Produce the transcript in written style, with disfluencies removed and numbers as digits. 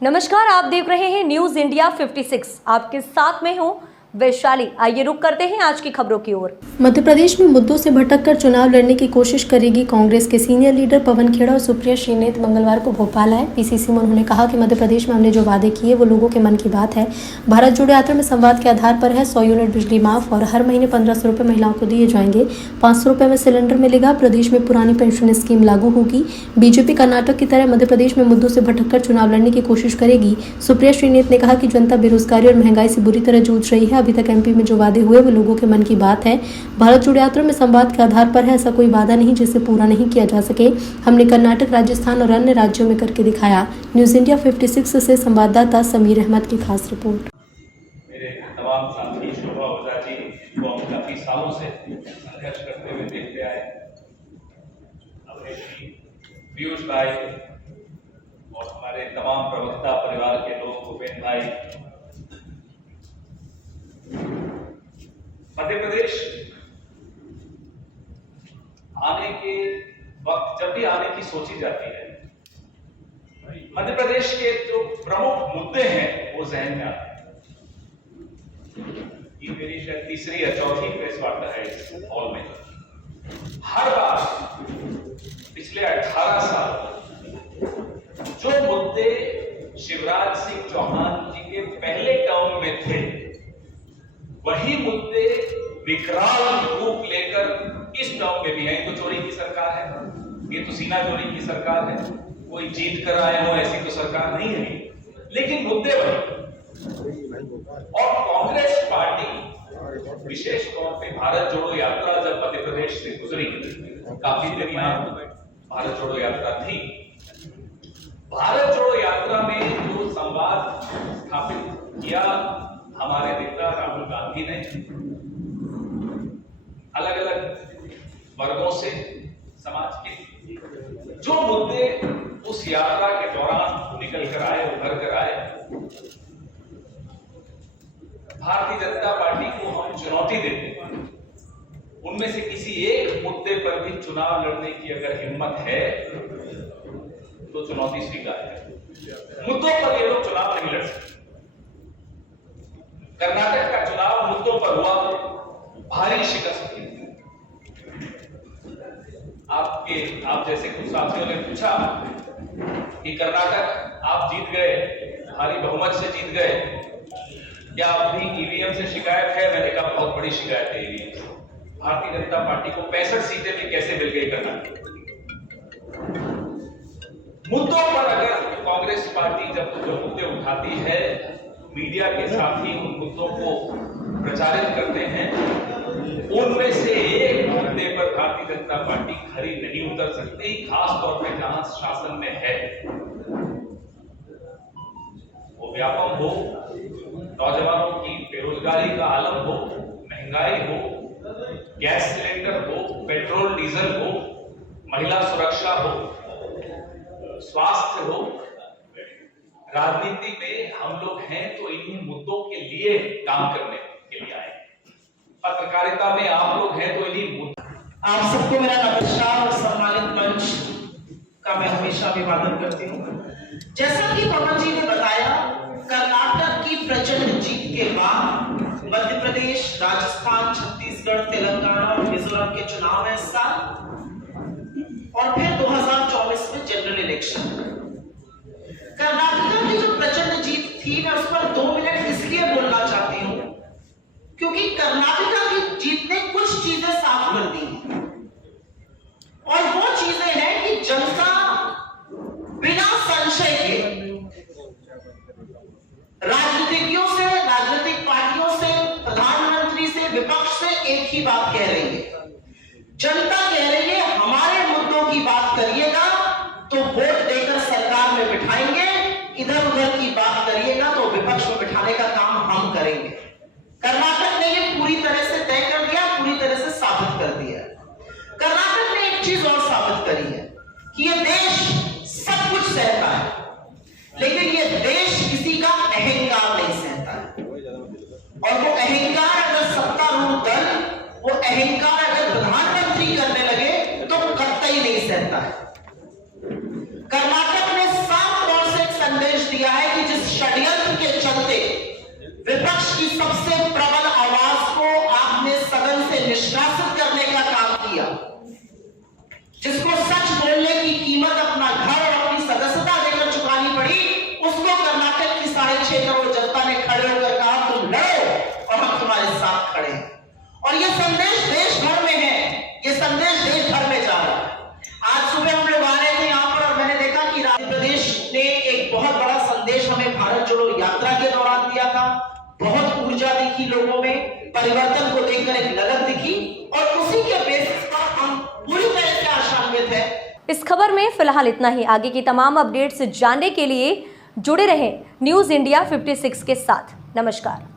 नमस्कार, आप देख रहे हैं न्यूज इंडिया 56। आपके साथ में हूं वैशाली। आइए रुक करते हैं आज की खबरों की ओर। मध्य प्रदेश में मुद्दों से भटककर चुनाव लड़ने की कोशिश करेगी कांग्रेस के सीनियर लीडर पवन खेड़ा और सुप्रिया श्रीनेत मंगलवार को भोपाल आए। पीसीसी में उन्होंने कहा कि मध्य प्रदेश में हमने जो वादे किए वो लोगों के मन की बात है। भारत जोड़ो यात्रा में संवाद के आधार पर है। 100 यूनिट बिजली माफ और हर महीने 1500 रुपये महिलाओं को दिए जाएंगे। 500 रुपये में सिलेंडर मिलेगा। प्रदेश में पुरानी पेंशन स्कीम लागू होगी। बीजेपी कर्नाटक की तरह मध्य प्रदेश में मुद्दों से भटककर चुनाव लड़ने की कोशिश करेगी। सुप्रिया श्रीनेत ने कहा कि जनता बेरोजगारी और महंगाई से बुरी तरह जूझ रही है। अभी तक एमपी में जो वादे हुए वो लोगों के मन की बात है। भारत जोड़ो यात्रा में संवाद के आधार पर है। ऐसा कोई वादा नहीं जिसे पूरा नहीं किया जा सके। हमने कर्नाटक, राजस्थान और अन्य राज्यों में करके दिखाया। न्यूज इंडिया 56 से संवाददाता समीर अहमद की खास रिपोर्ट। मेरे तमाम साथी शोभा ओझा जी, जिनको हम काफी सालों से संघर्ष करते हुए देखते आए, अपने पीयूष भाई और हमारे तमाम प्रवक्ता परिवार के लोग, भूपेन भाई, मध्य प्रदेश आने के वक्त जब भी आने की सोची जाती है, मध्य प्रदेश के जो प्रमुख मुद्दे हैं वो जहन में आते हैं। ये मेरी शायद तीसरी या चौथी प्रेस वार्ता है इस हॉल में। हर बार पिछले 18 साल जो मुद्दे शिवराज सिंह चौहान जी के पहले टर्म में थे, वही मुद्दे विकराल रूप लेकर इस टर्म में भी है। तो चोरी की सरकार है, ये तो सीना चोरी की सरकार है, कोई जीत कर आए हो ऐसी तो सरकार नहीं है, लेकिन मुद्दे वही। और कांग्रेस पार्टी विशेष तौर पे भारत जोड़ो यात्रा जब मध्य प्रदेश से गुजरी, काफी दिन में भारत जोड़ो यात्रा थी। भारत जोड़ो यात्रा में जो संवाद स्थापित किया हमारे नेता राहुल गांधी ने, अलग अलग वर्गों से समाज के जो मुद्दे उस यात्रा के दौरान निकल कर आए, उभर कर आए, भारतीय जनता पार्टी को हम चुनौती देते हैं। उनमें से किसी एक मुद्दे पर भी चुनाव लड़ने की अगर हिम्मत है तो चुनौती स्वीकार है। मुद्दों पर ये लोग चुनाव नहीं लड़ सकते। कर्नाटक का चुनाव मुद्दों पर हुआ, भारी शिकस्त हुई। आप जैसे कुछ साथियों ने पूछा कि कर्नाटक आप जीत गए, भारी बहुमत से जीत गए, क्या अभी ईवीएम से शिकायत है? मैंने कहा बहुत बड़ी शिकायत है ईवीएम से। भारतीय जनता पार्टी को 65 सीटें भी कैसे मिल गई कर्नाटक? मुद्दों पर अगर कांग्रेस पार्टी जब जो मुद्दे उठाती है, मीडिया के साथ ही उन मुद्दों को प्रचारित करते हैं, उनमें से एक मुद्दे पर भारतीय जनता पार्टी खरी नहीं उतर सकती, खास तौर पर जहां शासन में है। वो व्यापक हो, नौजवानों की बेरोजगारी का आलम हो, महंगाई हो, गैस सिलेंडर हो, पेट्रोल डीजल हो, महिला सुरक्षा हो, स्वास्थ्य हो। राजनीति में हम लोग हैं तो इन्हीं मुद्दों के लिए काम करने के लिए आए। पत्रकारिता में आप लोग हैं तो इन्हीं मुद्दों। आप सबको मेरा नमस्कार और सम्मानित मंच का मैं हमेशा अभिवादन करती हूँ। जैसा कि पवन जी ने बताया, कर्नाटक की प्रचंड जीत के बाद मध्य प्रदेश, राजस्थान, छत्तीसगढ़, तेलंगाना और मिजोरम के चुनाव है इस साल, और फिर 2024 में जनरल इलेक्शन। कर्नाटक की जो प्रचंड जीत थी, मैं उस पर 2 मिनट इसलिए बोलना चाहती हूं क्योंकि कर्नाटक की जीत ने कुछ चीजें साफ कर दी हैं, और वो चीजें हैं कि जनता बिना संशय के राजनीतिज्ञों से, राजनीतिक पार्टियों से, प्रधानमंत्री से, विपक्ष से एक ही बात कह रही है। जनता कह रही है हमारे मुद्दों की बात करिएगा तो वोट देकर सरकार में बिठाएंगे, इधर उधर की बात करिएगा तो विपक्ष में बिठाने का काम हम करेंगे। कर्नाटक ने ये पूरी तरह से तय कर दिया, पूरी तरह से साबित कर दिया। कर्नाटक ने एक चीज और साबित करी है कि ये देश सब कुछ सहता है, लेकिन ये देश किसी का अहंकार नहीं सहता है। और वो अहंकार अगर सत्तारूढ़ दल, वो अहंकार अगर प्रधानमंत्री करने लगे तो कतई नहीं सहता है। कर्नाटक ने साफ तौर से एक संदेश दिया है और ये संदेश देश भर में है, ये संदेश देश भर में जा रहा है। आज सुबह हम लोग आ रहे थे यहाँ पर और मैंने देखा कि राज्य प्रदेश ने एक बहुत बड़ा संदेश हमें भारत जोड़ो यात्रा के दौरान दिया था। बहुत ऊर्जा दिखी लोगों में, परिवर्तन को देखकर एक ललक दिखी और उसी के बेसिस पर हम पूरी तरह से आशान्वित है। इस खबर में फिलहाल इतना ही। आगे की तमाम अपडेट्स जानने के लिए जुड़े रहें न्यूज़ इंडिया 56 के साथ। नमस्कार।